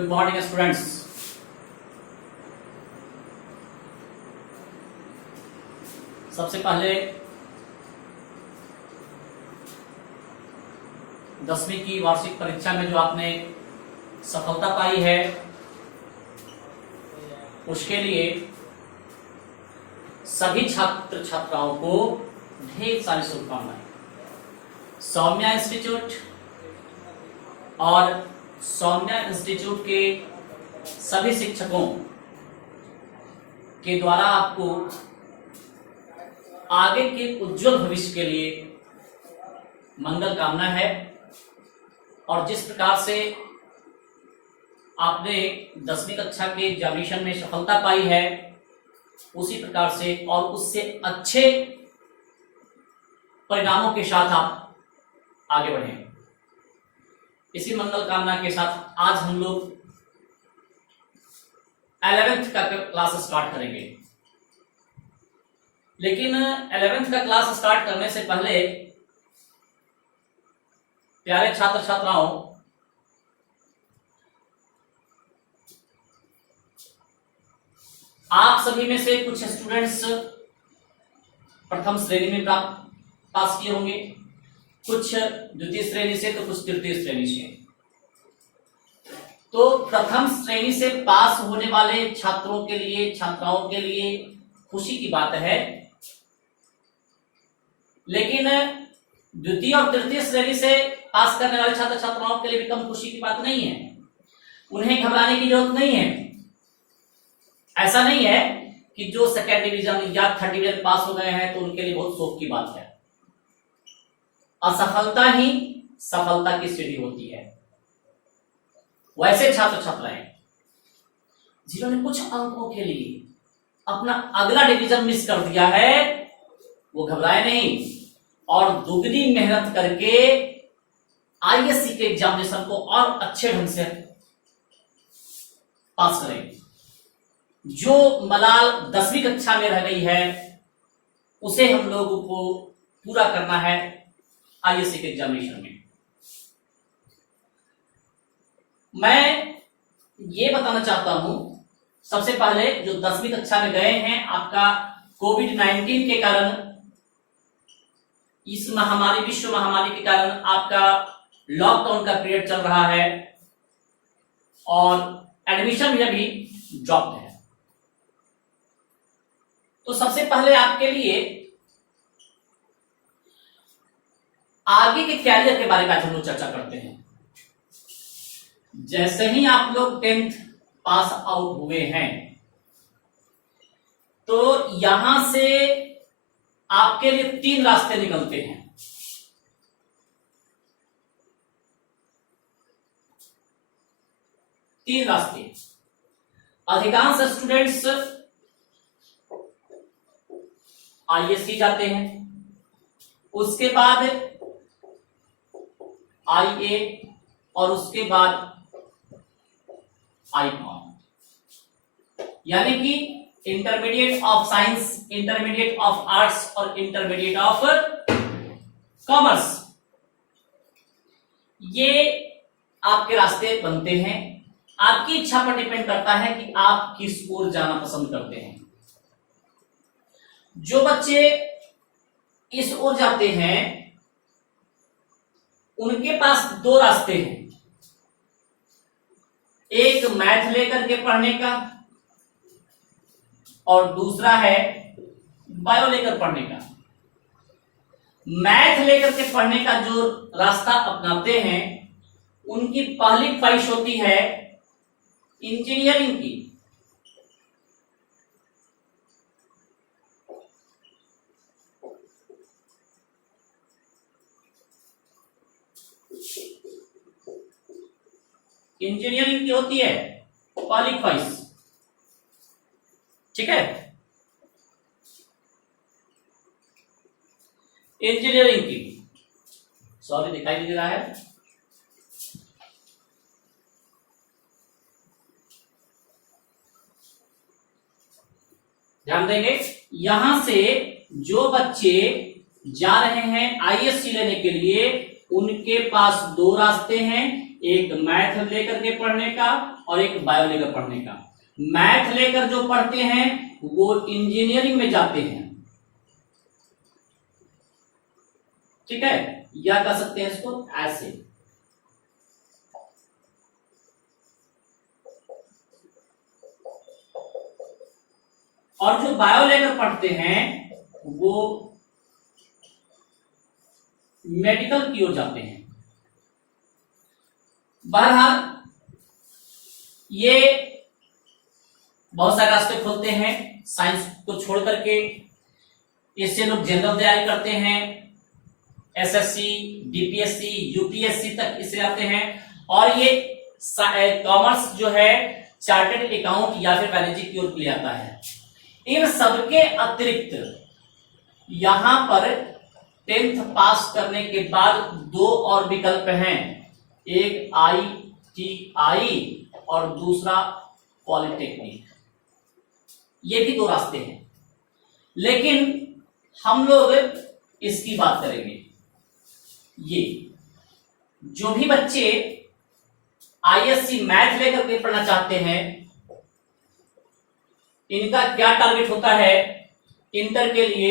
Good morning students. सबसे पहले 10वीं की वार्षिक परीक्षा में जो आपने सफलता पाई है उसके लिए सभी छात्र छात्राओं को ढेर सारी शुभकामनाएं। सौम्या इंस्टीट्यूट और सौम्या इंस्टीट्यूट के सभी शिक्षकों के द्वारा आपको आगे के उज्जवल भविष्य के लिए मंगल कामना है। और जिस प्रकार से आपने 10वीं कक्षा के एग्जामिनेशन में सफलता पाई है उसी प्रकार से और उससे अच्छे परिणामों के साथ आप आगे बढ़ें। इसी मंगल कामना के साथ आज हम लोग 11th का क्लास स्टार्ट करेंगे। लेकिन 11th का क्लास स्टार्ट करने से पहले प्यारे छात्र छात्राओं, आप सभी में से कुछ स्टूडेंट्स प्रथम श्रेणी में पास किए होंगे, कुछ द्वितीय श्रेणी से तो कुछ तृतीय श्रेणी से। तो प्रथम श्रेणी से पास होने वाले छात्रों के लिए, छात्राओं के लिए खुशी की बात है। लेकिन द्वितीय और तृतीय श्रेणी से पास करने वाले छात्र छात्राओं के लिए भी कम खुशी की बात नहीं है। उन्हें घबराने की जरूरत नहीं है। ऐसा नहीं है कि जो सेकेंड डिवीजन या थर्ड डिवीजन पास हो गए हैं तो उनके लिए बहुत शौक की बात है। असफलता ही सफलता की सीढ़ी होती है। वैसे छात्र छात्राएं जिन्होंने कुछ अंकों के लिए अपना अगला डिवीजन मिस कर दिया है वो घबराए नहीं और दुगनी मेहनत करके आईएससी के एग्जामिनेशन को और अच्छे ढंग से पास करें। जो मलाल 10वीं कक्षा में रह गई है उसे हम लोगों को पूरा करना है आईएससी के एग्जामिनेशन में। मैं ये बताना चाहता हूं, सबसे पहले जो 10वीं कक्षा में गए हैं, आपका कोविड-19 के कारण, इस महामारी, विश्व महामारी के कारण आपका लॉकडाउन का पीरियड चल रहा है और एडमिशन भी अभी ड्रॉप है। तो सबसे पहले आपके लिए आगे के कैरियर के बारे में आज हम लोग चर्चा करते हैं। जैसे ही आप लोग 10th पास आउट हुए हैं तो यहां से आपके लिए 3 रास्ते निकलते हैं। तीन रास्ते। अधिकांश स्टूडेंट्स आईएससी जाते हैं, उसके बाद आईए और उसके बाद आईकॉम, यानी कि intermediate of science, intermediate of arts और इंटरमीडिएट ऑफ कॉमर्स। ये आपके रास्ते बनते हैं। आपकी इच्छा पर डिपेंड करता है कि आप किस ओर जाना पसंद करते हैं। जो बच्चे इस ओर जाते हैं उनके पास 2 रास्ते हैं। एक मैथ लेकर के पढ़ने का और दूसरा है बायो लेकर पढ़ने का। मैथ लेकर के पढ़ने का जो रास्ता अपनाते हैं उनकी पहली ख्वाहिश होती है इंजीनियरिंग की। इंजीनियरिंग की होती है पहली ख्वाहिश, ठीक है, इंजीनियरिंग की। सॉरी, दिखाई नहीं दे रहा है। ध्यान देंगे, यहां से जो बच्चे जा रहे हैं आईएससी लेने के लिए उनके पास 2 रास्ते हैं। एक मैथ लेकर के पढ़ने का और एक बायो लेकर पढ़ने का। मैथ लेकर जो पढ़ते हैं वो इंजीनियरिंग में जाते हैं, ठीक है, या कह सकते हैं इसको ऐसे। और जो बायो लेकर पढ़ते हैं वो मेडिकल की ओर जाते हैं। बहरहाल ये बहुत सारे रास्ते खोलते हैं साइंस को छोड़ करके। इससे लोग जनरल तैयारी करते हैं, एसएससी, डीपीएससी, यूपीएससी तक इससे आते हैं। और ये कॉमर्स जो है चार्टर्ड अकाउंट या फिर मैनेजिंग की ओर ले आता है। इन सबके अतिरिक्त यहां पर 10th पास करने के बाद दो और विकल्प हैं, एक ITI और दूसरा पॉलिटेक्निक। ये भी दो रास्ते हैं, लेकिन हम लोग इसकी बात करेंगे। ये जो भी बच्चे ISC मैथ लेकर के पढ़ना चाहते हैं, इनका क्या टारगेट होता है? इंटर के लिए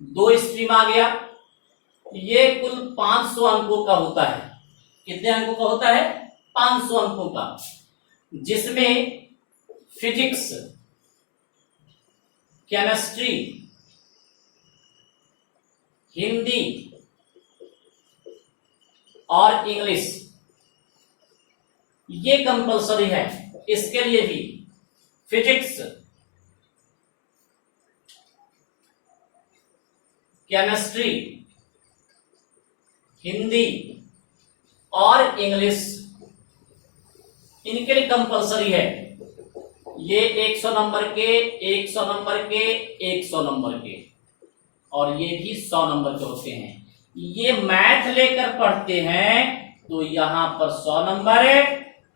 2 स्ट्रीम आ गया, ये कुल 500 अंकों का होता है। कितने अंकों का होता है? 500 अंकों का, जिसमें फिजिक्स, केमिस्ट्री, हिंदी और इंग्लिश ये कंपलसरी है। इसके लिए भी फिजिक्स, केमिस्ट्री, हिंदी और इंग्लिश इनके लिए कंपलसरी है। ये 100 नंबर के, 100 नंबर के, 100 नंबर के, और ये भी 100 नंबर के होते हैं। ये मैथ लेकर पढ़ते हैं तो यहां पर 100 नंबर है,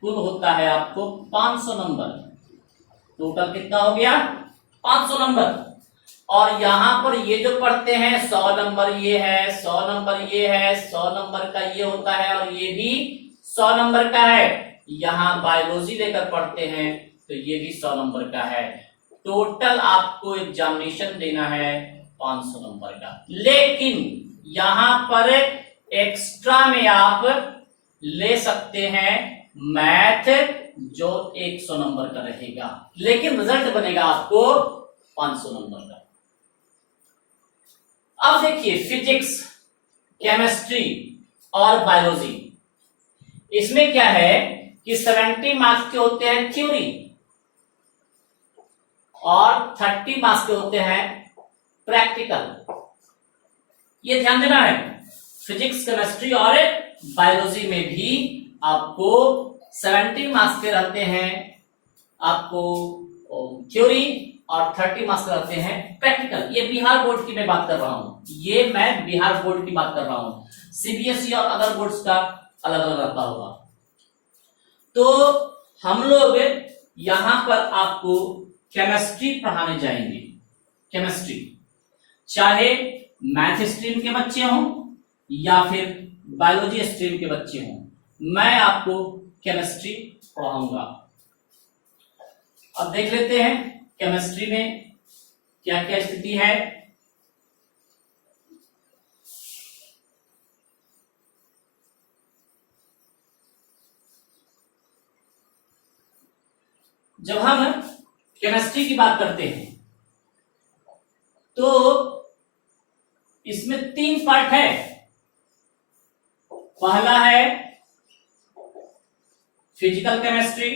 कुल होता है आपको 500 नंबर। टोटल कितना हो गया? 500 नंबर। और यहां पर ये जो पढ़ते हैं 100 नंबर ये है, 100 नंबर ये है, 100 नंबर का ये होता है, और ये भी 100 नंबर का है। यहां बायोलॉजी लेकर पढ़ते हैं तो ये भी 100 नंबर का है। टोटल आपको एग्जामिनेशन देना है 500 नंबर का। लेकिन यहां पर एक्स्ट्रा में आप ले सकते हैं मैथ, जो 100 नंबर का रहेगा, लेकिन रिजल्ट बनेगा आपको 500 नंबर का। अब देखिए फिजिक्स, केमिस्ट्री और बायोलॉजी, इसमें क्या है कि 70 मार्क्स के होते हैं थ्योरी और 30 मार्क्स के होते हैं प्रैक्टिकल। ये ध्यान देना है। फिजिक्स, केमिस्ट्री और बायोलॉजी में भी आपको 70 मार्क्स के रहते हैं आपको थ्योरी और 30 मार्क्स रहते हैं प्रैक्टिकल। ये बिहार बोर्ड की मैं बात कर रहा हूं, ये मैं बिहार बोर्ड की बात कर रहा हूं। सीबीएसई और अदर बोर्ड्स का अलग अलग रहता होगा। तो हम लोग यहां पर आपको केमिस्ट्री पढ़ाने जाएंगे। केमिस्ट्री चाहे मैथ स्ट्रीम के बच्चे हों या फिर बायोलॉजी स्ट्रीम के बच्चे हों, मैं आपको केमिस्ट्री पढ़ाऊंगा। अब देख लेते हैं केमिस्ट्री में क्या क्या स्थिति है। जब हम केमिस्ट्री की बात करते हैं तो इसमें 3 पार्ट है। पहला है फिजिकल केमिस्ट्री,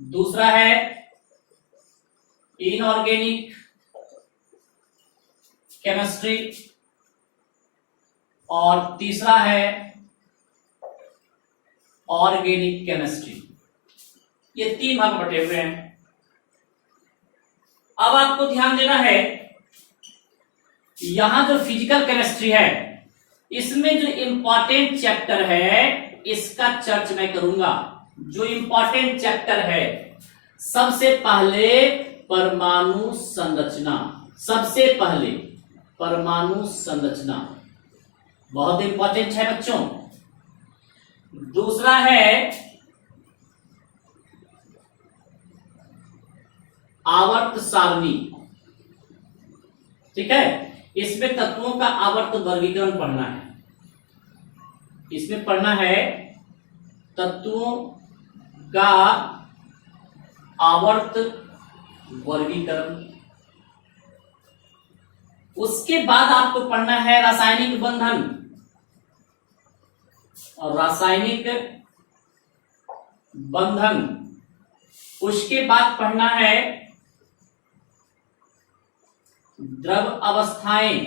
दूसरा है इनऑर्गेनिक केमिस्ट्री और तीसरा है ऑर्गेनिक केमिस्ट्री। ये 3 भाग बटे हुए हैं। अब आपको ध्यान देना है, यहां जो फिजिकल केमिस्ट्री है इसमें जो इंपॉर्टेंट चैप्टर है इसका चर्च मैं करूंगा। जो इंपॉर्टेंट चैप्टर है, सबसे पहले परमाणु संरचना। सबसे पहले परमाणु संरचना, बहुत इंपॉर्टेंट है बच्चों। दूसरा है आवर्त सारणी। ठीक है, इसमें तत्वों का आवर्त वर्गीकरण पढ़ना है। इसमें पढ़ना है तत्वों का आवर्त वर्गीकरण। उसके बाद आपको पढ़ना है रासायनिक बंधन और रासायनिक बंधन। उसके बाद पढ़ना है द्रव अवस्थाएं,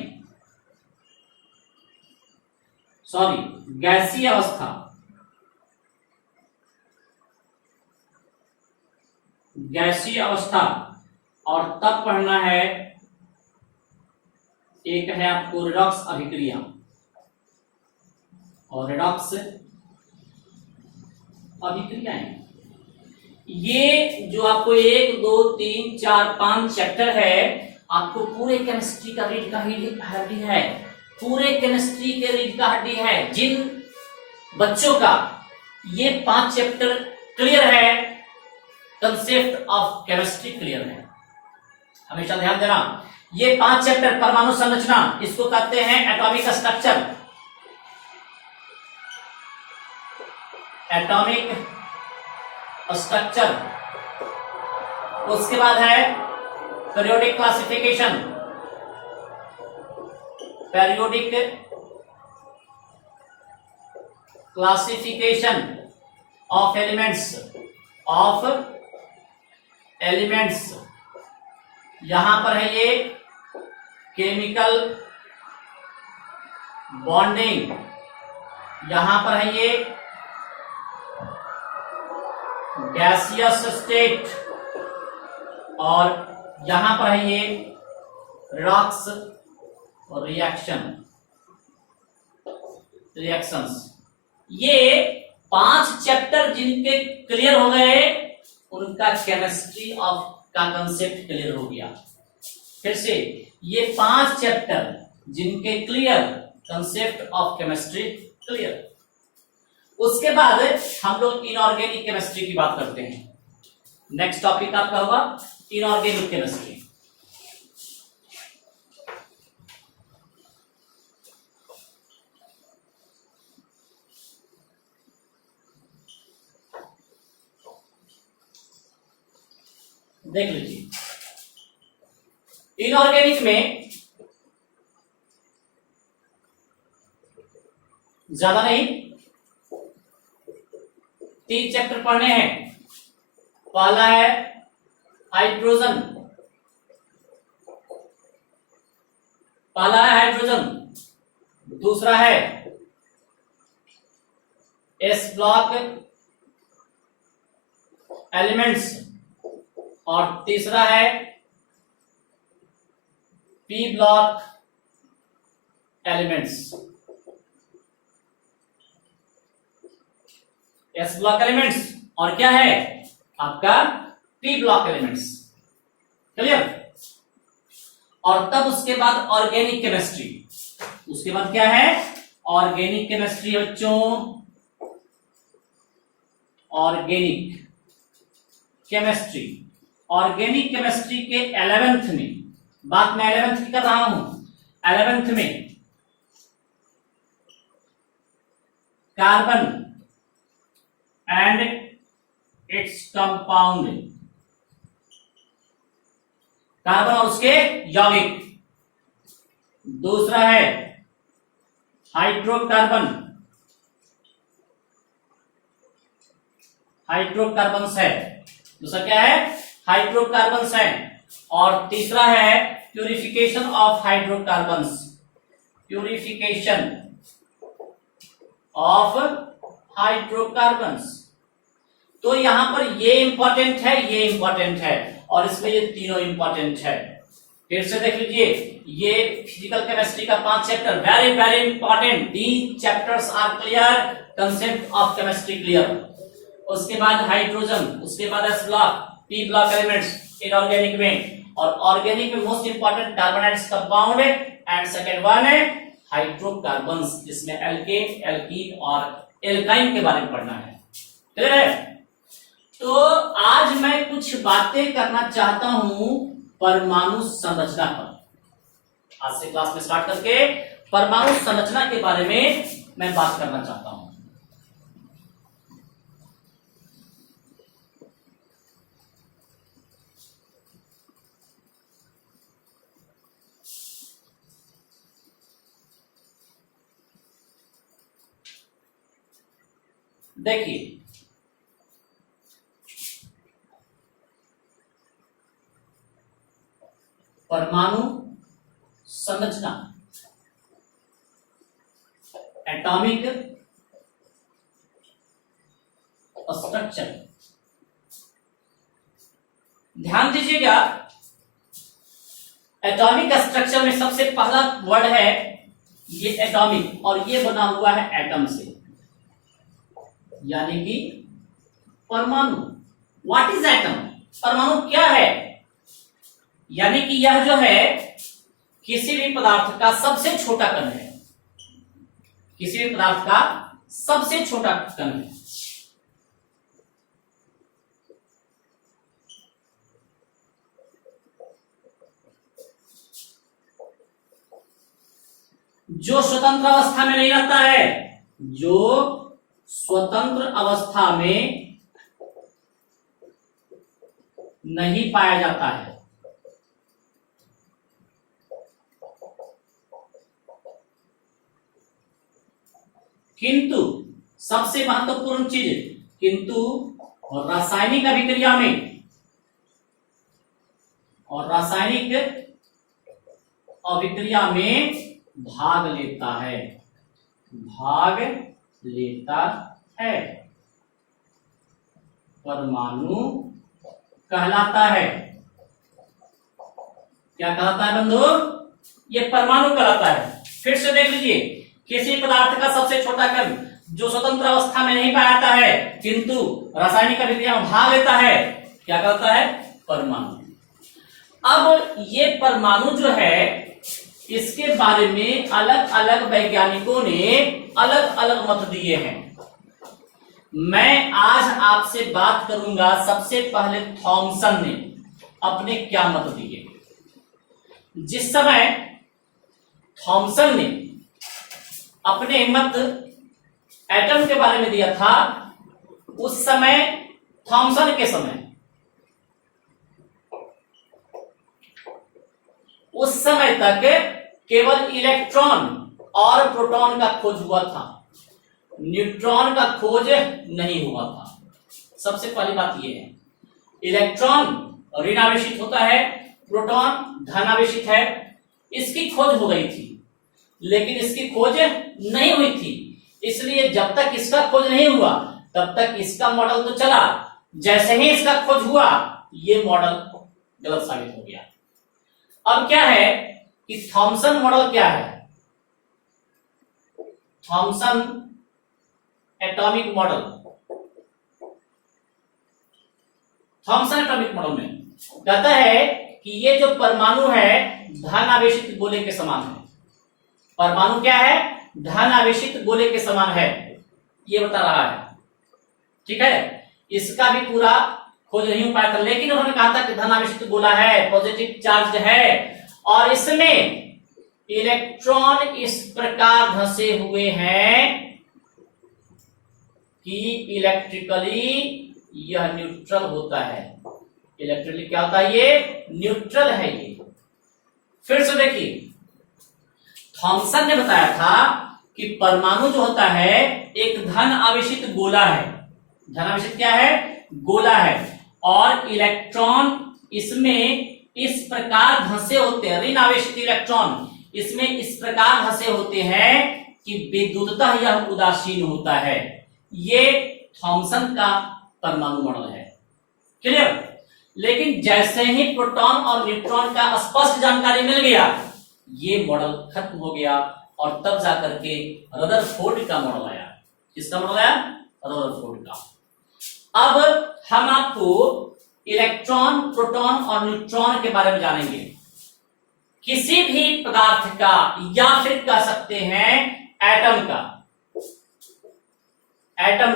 सॉरी गैसीय अवस्था, गैसीय अवस्था। और तब पढ़ना है एक है आपको रेडॉक्स अभिक्रिया और रेडॉक्स अभिक्रियाएं। ये जो आपको 1 2 3 4 5 चैप्टर है, आपको पूरे केमिस्ट्री का रीढ़ का हड्डी है, पूरे केमिस्ट्री के रीढ़ का हड्डी है। जिन बच्चों का ये 5 चैप्टर क्लियर है, कंसेप्ट ऑफ केमिस्ट्री क्लियर है। हमेशा ध्यान देना, ये 5 चैप्टर परमाणु संरचना, इसको कहते हैं एटॉमिक स्ट्रक्चर, एटॉमिक स्ट्रक्चर। उसके बाद है periodic classification, periodic classification of elements, of elements. यहां पर है ये केमिकल बॉन्डिंग, यहां पर है ये गैसियस स्टेट, और यहां पर है ये रेडॉक्स रिएक्शन, रिएक्शंस। ये 5 चैप्टर जिनके क्लियर हो गए, उनका केमिस्ट्री ऑफ का कंसेप्ट क्लियर हो गया। फिर से ये 5 चैप्टर जिनके clear, concept of chemistry clear. उसके बाद हम लोग इनऑर्गेनिक केमिस्ट्री की बात करते हैं। नेक्स्ट टॉपिक आपका होगा इनऑर्गेनिक केमिस्ट्री। देख लीजिए, इनऑर्गेनिक में ज्यादा नहीं, 3 चैप्टर पढ़ने हैं। पहला है हाइड्रोजन, पहला है हाइड्रोजन, दूसरा है एस ब्लॉक एलिमेंट्स, और तीसरा है P block elements. S block elements और क्या है आपका पी ब्लॉक एलिमेंट्स। क्लियर? और तब उसके बाद ऑर्गेनिक केमिस्ट्री। उसके बाद क्या है? ऑर्गेनिक केमिस्ट्री बच्चों, ऑर्गेनिक केमिस्ट्री। ऑर्गेनिक केमिस्ट्री के 11th में, बात मैं 11th की कर रहा हूं, 11th में carbon and its compound, carbon और उसके यौगिक। दूसरा है हाइड्रोकार्बन, हाइड्रोकार्बन है। दूसरा क्या है? हाइड्रोकार्बन है। और तीसरा है purification of hydrocarbons, purification of hydrocarbons. तो यहां पर ये इंपॉर्टेंट है, ये इंपॉर्टेंट है, और इसमें ये तीनों इंपॉर्टेंट है। फिर से देख लीजिए, ये फिजिकल केमिस्ट्री का 5 chapter, very very important. These chapters are clear, concept of chemistry clear. उसके बाद हाइड्रोजन, उसके बाद S block, P block elements inorganic में, और ऑर्गेनिक में most important carbon and compound, and second one है हाइड्रोकार्बन्स, जिसमें एल्केन, एल्कीन और एल्काइन के बारे में पढ़ना है। क्लियर है? तो आज मैं कुछ बातें करना चाहता हूं परमाणु संरचना पर। आज से क्लास में स्टार्ट करके परमाणु संरचना के बारे में मैं बात करना चाहता हूं। देखिए, परमाणु संरचना, एटॉमिक स्ट्रक्चर। ध्यान दीजिएगा, एटॉमिक स्ट्रक्चर में सबसे पहला वर्ड है ये एटॉमिक, और ये बना हुआ है एटम से, यानी कि परमाणु। What is atom? परमाणु क्या है? यानी कि यह जो है किसी भी पदार्थ का सबसे छोटा कण है, किसी भी पदार्थ का सबसे छोटा कण है। जो स्वतंत्र अवस्था में नहीं रहता है, जो स्वतंत्र अवस्था में नहीं पाया जाता है। किंतु सबसे महत्वपूर्ण चीज, किंतु रासायनिक अभिक्रिया में, और रासायनिक अभिक्रिया में भाग लेता है, भाग लेता है, परमाणु कहलाता है। क्या कहलाता है बंधु? ये परमाणु कहलाता है। फिर से देख लीजिए, किसी पदार्थ का सबसे छोटा कण जो स्वतंत्र अवस्था में नहीं पाया जाता है किंतु रासायनिक अभिक्रिया में भाग लेता है, क्या कहलाता है? परमाणु। अब ये परमाणु जो है, इसके बारे में अलग अलग वैज्ञानिकों ने अलग अलग मत दिए हैं। मैं आज आपसे बात करूंगा, सबसे पहले थॉमसन ने अपने क्या मत दिए। जिस समय थॉमसन ने अपने मत एटम के बारे में दिया था, उस समय थॉमसन के समय, उस समय तक केवल इलेक्ट्रॉन और प्रोटॉन का खोज हुआ था, न्यूट्रॉन का खोज नहीं हुआ था। सबसे पहली बात यह है, इलेक्ट्रॉन ऋणावेशित होता है, प्रोटॉन धनावेशित है, इसकी खोज हो गई थी, लेकिन इसकी खोज नहीं हुई थी। इसलिए जब तक इसका खोज नहीं हुआ तब तक इसका मॉडल तो चला, जैसे ही इसका खोज हुआ ये मॉडल गलत साबित हो गया। अब क्या है कि थॉमसन मॉडल क्या है? Thomson atomic model, Thomson atomic model में कहता है कि ये जो परमाणु है धन आवेशित गोले के समान है। परमाणु क्या है? धन आवेशित गोले के समान है, ये बता रहा है। ठीक है, इसका भी पूरा खोज नहीं हो पाया था, लेकिन उन्होंने कहा था कि धन आवेशित गोला है, पॉजिटिव चार्ज है, और इसमें इलेक्ट्रॉन इस प्रकार धंसे हुए हैं कि इलेक्ट्रिकली यह न्यूट्रल होता है। इलेक्ट्रिकली क्या होता है? ये न्यूट्रल है। ये फिर से देखिए, थॉमसन ने बताया था कि परमाणु जो होता है एक धन आवेशित गोला है। धन आवेशित क्या है? गोला है, और इलेक्ट्रॉन इसमें इस प्रकार धंसे होते हैं, ऋण आवेशित इलेक्ट्रॉन इसमें इस प्रकार धंसे होते हैं कि विद्युततः यह उदासीन होता है। ये थॉमसन का परमाणु मॉडल है। क्लियर? लेकिन जैसे ही प्रोटॉन और न्यूट्रॉन का स्पष्ट जानकारी मिल गया, ये मॉडल खत्म हो गया, और तब जाकर के रदरफोर्ड का मॉडल आया। किसका मॉडल आया? रदरफोर्ड का। अब हम आपको इलेक्ट्रॉन, प्रोटॉन और न्यूट्रॉन के बारे में जानेंगे। किसी भी पदार्थ का या फिर कह सकते हैं एटम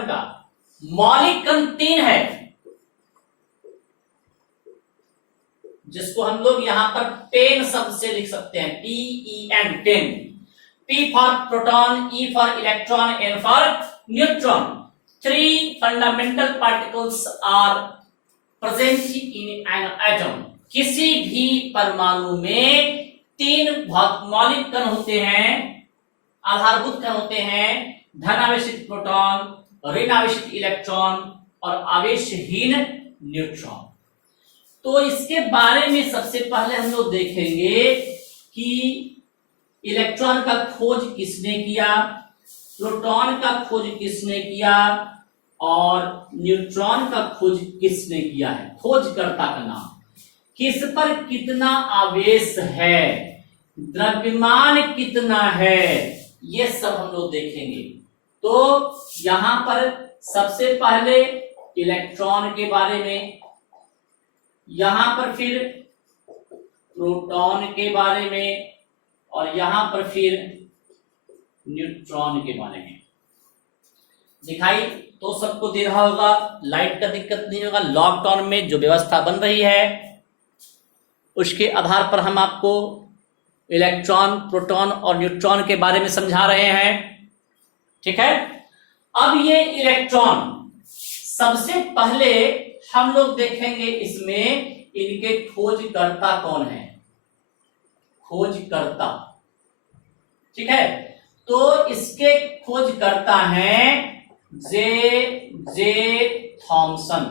का मौलिक कण 3 है, जिसको हम लोग यहां पर 10 शब्द से लिख सकते हैं, PEN 10। P for proton, E for electron, N for neutron. 3 fundamental particles are present in an atom. किसी भी परमाणु में 3 मौलिक कण होते हैं, आधारभूत कण होते हैं, धन आवेशित प्रोटॉन, ऋण आवेशित इलेक्ट्रॉन और आवेशहीन न्यूट्रॉन। तो इसके बारे में सबसे पहले हम लोग देखेंगे कि इलेक्ट्रॉन का खोज किसने किया, प्रोटॉन का खोज किसने किया और न्यूट्रॉन का खोज किसने किया है। खोजकर्ता का नाम, किस पर कितना आवेश है, द्रव्यमान कितना है, ये सब हम लोग देखेंगे। तो यहां पर सबसे पहले इलेक्ट्रॉन के बारे में, यहां पर फिर प्रोटॉन के बारे में और यहां पर फिर न्यूट्रॉन के बारे में। दिखाई तो सबको दे रहा होगा, लाइट का दिक्कत नहीं होगा। लॉकडाउन में जो व्यवस्था बन रही है उसके आधार पर हम आपको इलेक्ट्रॉन, प्रोटॉन और न्यूट्रॉन के बारे में समझा रहे हैं, ठीक है। अब ये इलेक्ट्रॉन, सबसे पहले हम लोग देखेंगे इसमें इनके खोजकर्ता कौन है, खोजकर्ता, ठीक है। तो इसके खोजकर्ता हैं जे थॉमसन।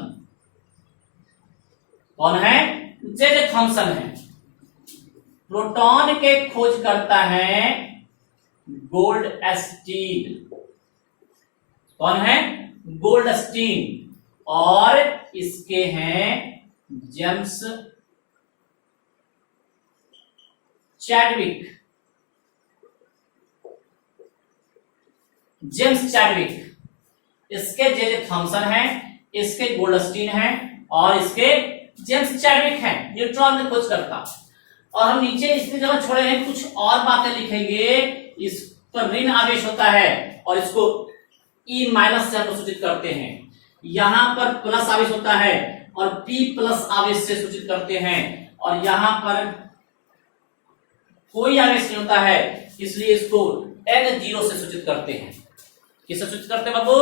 कौन है? जे थॉमसन है। प्रोटॉन के खोजकर्ता हैं गोल्डस्टीन। कौन है? गोल्डस्टीन। और इसके हैं जेम्स चैडविक। जेम्स चैडविक, इसके जे थॉमसन है, इसके गोल्डस्टीन है और इसके जेम्स चैडविक हैं न्यूट्रॉन में खोज करता। और हम नीचे इसमें जगह छोड़े हैं, कुछ और बातें लिखेंगे। इस पर ऋण आवेश होता है और इसको E- से हम सूचित करते हैं। यहां पर प्लस आवेश होता है और P+ आवेश से सूचित करते हैं। और यहां पर कोई आवेश नहीं होता है, इसलिए इसको N0 से सूचित करते हैं। किससे सूचित करते हैं बाबू?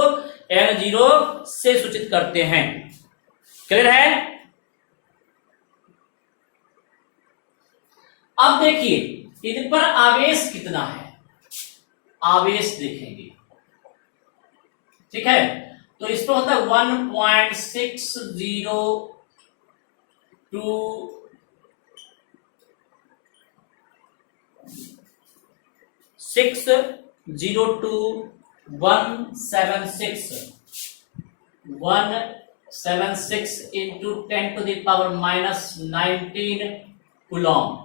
N0 से सूचित करते हैं। क्लियर है? अब देखिए इन पर आवेश कितना है, आवेश देखेंगे, ठीक है। तो इस पर होता है 176 into 10⁻⁻19 कूलॉम।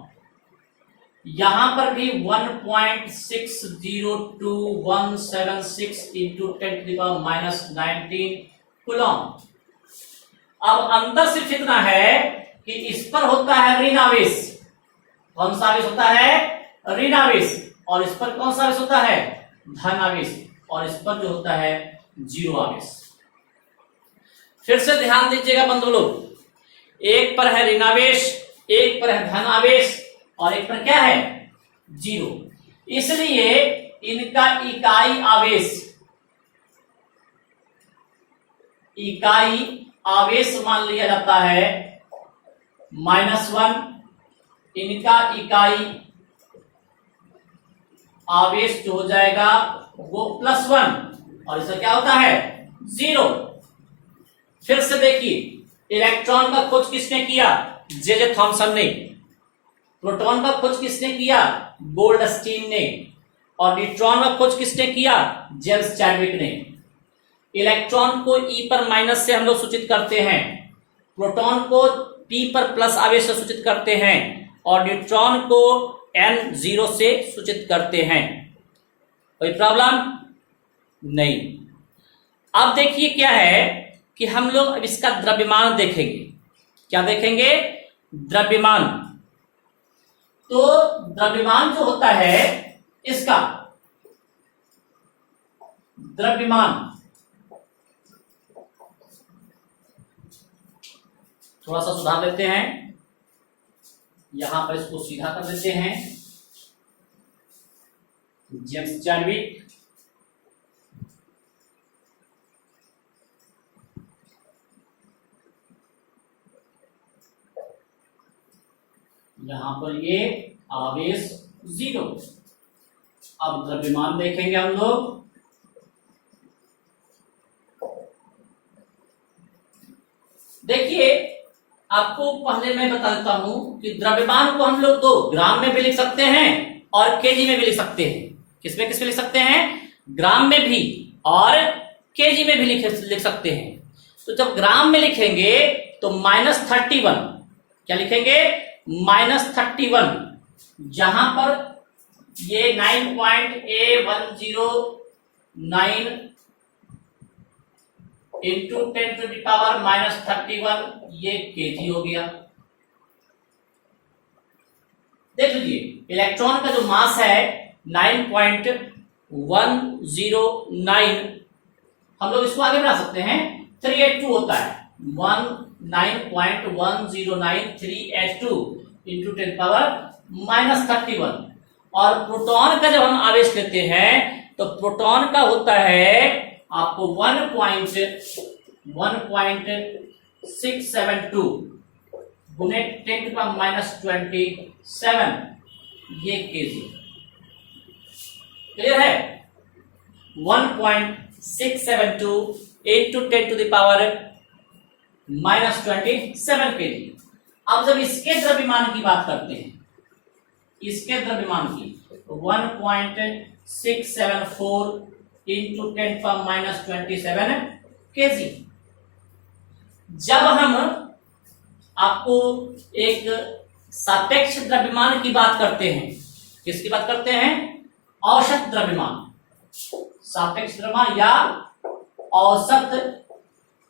यहां पर भी 1.602176 into 10⁻⁻19 कूलॉम। अब अंतर सिर्फ इतना है कि इस पर होता है ऋण आवेश। कौन सा आवेश होता है? ऋण आवेश। और इस पर कौन सा आवेश होता है? धन आवेश। और इस पर जो होता है 0 आवेश। फिर से ध्यान दीजिएगा बंधु लोग, एक पर है ऋण आवेश, एक पर है धन आवेश और एक पर क्या है? 0। इसलिए इनका इकाई आवेश मान लिया जाता है -1। इनका इकाई आवेश जो हो जाएगा वो +1 और इसका क्या होता है? 0। फिर से देखिए, इलेक्ट्रॉन का खोज किसने किया? जे थॉमसन ने। प्रोटॉन का खोज किसने किया? गोल्डस्टीन ने। और न्यूट्रॉन का खोज किसने किया? जेम्स चैडविक ने। इलेक्ट्रॉन को E पर माइनस से हम लोग सूचित करते हैं, प्रोटॉन को P पर प्लस आवेश से सूचित करते हैं और न्यूट्रॉन को N0 से सूचित करते हैं। कोई प्रॉब्लम नहीं। अब देखिए क्या है कि हम लोग अब इसका द्रव्यमान देखेंगे। क्या देखेंगे? द्रव्यमान। तो द्रव्यमान जो होता है इसका द्रव्यमान, थोड़ा सा सुधार देते हैं, यहां पर इसको सीधा कर देते हैं। जेम्स चैडविक, यहां पर ये आवेश 0। अब द्रव्यमान देखेंगे हम लोग। देखिए, आपको पहले मैं बता देता हूं कि द्रव्यमान को हम लोग दो ग्राम में भी लिख सकते हैं और केजी में भी लिख सकते हैं। किसमें किसमें लिख सकते हैं? ग्राम में भी और केजी में भी लिख सकते हैं। तो जब ग्राम में लिखेंगे तो -31, क्या लिखेंगे? -31, जहां पर ये 9.A109 इंटू 10⁻⁻31 ये केजी हो गया। देख लीजिए, इलेक्ट्रॉन का जो मास है 9.109, हम लोग इसको आगे बढ़ा सकते हैं, 382 होता है। 9.109 इंटू 10⁻31। और प्रोटॉन का जब हम आवेश लेते हैं तो प्रोटॉन का होता है आपको 1.672 गुने 10⁻27 ये केजी। क्लियर है? 1.672 इंटू 10⁻27 केजी। अब जब इसके द्रव्यमान की बात करते हैं, इसके द्रव्यमान की, 1.674 इंटू 10⁻27 केजी। जब हम आपको एक सापेक्ष द्रव्यमान की बात करते हैं, किसकी बात करते हैं? औसत द्रव्यमान, सापेक्ष द्रव्यमान या औसत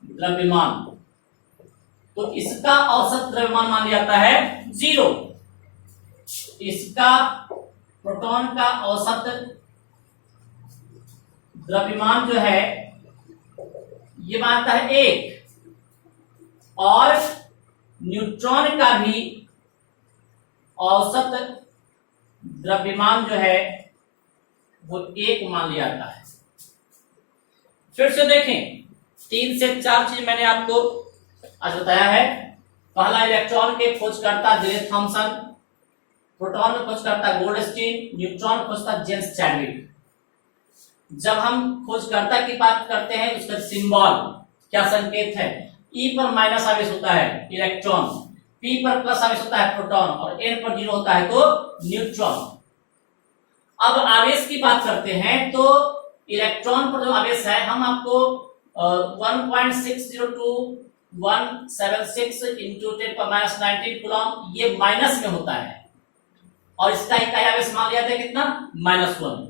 द्रव्यमान, तो इसका औसत द्रव्यमान मान लिया जाता है 0। इसका प्रोटॉन का औसत द्रव्यमान जो है ये मानता है 1, और न्यूट्रॉन का भी औसत द्रव्यमान जो है वो 1 मान लिया जाता है। फिर से देखें, 3 से 4 चीज मैंने आपको आज बताया है। पहला, इलेक्ट्रॉन के खोजकर्ता जे थॉमसन, प्रोटॉन में खोजकर्ता गोल्डस्टीन, न्यूट्रॉन खोजता जेम्स चैडविक। जब हम खोजकर्ता की बात करते हैं उसका सिंबल क्या संकेत है? E पर माइनस आवेश होता है इलेक्ट्रॉन, P पर प्लस आवेश होता है प्रोटॉन, और N पर 0 होता है तो न्यूट्रॉन। अब आवेश की बात करते हैं तो इलेक्ट्रॉन पर जो आवेश है, हम आपको 1.602176 इंटू 10⁻19 कूलम ये माइनस में होता है, और इसका इकाई आवेश मान लिया था कितना? -1।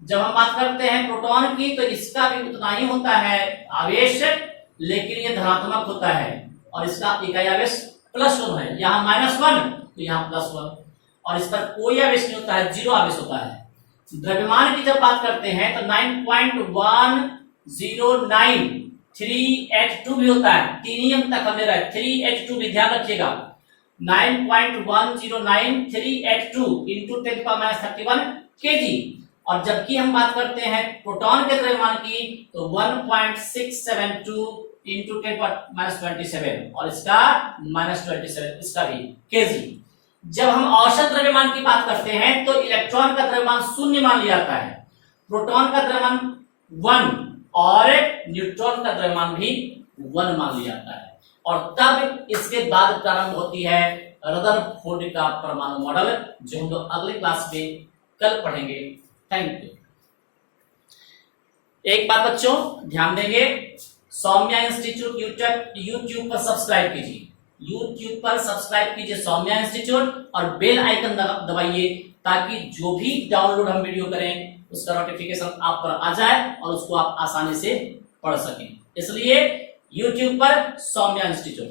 जब हम बात करते हैं प्रोटॉन की तो इसका भी उतना ही होता है आवेश, लेकिन ये धनात्मक होता है और इसका इकाई आवेश +1 है। यहाँ -1 तो यहाँ +1, और इस पर कोई आवेश नहीं होता है, 0 आवेश होता है। द्रव्यमान की जब बात करते हैं तो 9.109 भी होता है, 3 अंक तक हम ले रहे हैं, 382 भी ध्यान रखिएगा। 9.109 इंटू 10⁻31 केजी। और जबकि हम बात करते हैं प्रोटॉन के द्रव्यमान की तो 1.672 इंटू 10⁻27, और इसका -27, इसका भी केजी। जब हम औसत द्रव्यमान की बात करते हैं तो इलेक्ट्रॉन का द्रव्यमान 0 मान लिया जाता है, प्रोटॉन का द्रव्यमान 1 और न्यूट्रॉन का द्रव्यमान भी 1 मान लिया जाता है। और तब इसके बाद प्रारंभ होती है रदरफोर्ड का परमाणु मॉडल, जो हम लोग अगले क्लास में कल पढ़ेंगे। Thank you. एक बात बच्चों ध्यान देंगे, सौम्या इंस्टीट्यूट यूट्यूब पर सब्सक्राइब कीजिए, यूट्यूब पर सब्सक्राइब कीजिए सौम्या इंस्टीट्यूट, और बेल आइकन दबाइए ताकि जो भी डाउनलोड हम वीडियो करें उसका नोटिफिकेशन आप पर आ जाए और उसको आप आसानी से पढ़ सकें। इसलिए यूट्यूब पर सौम्या इंस्टीट्यूट।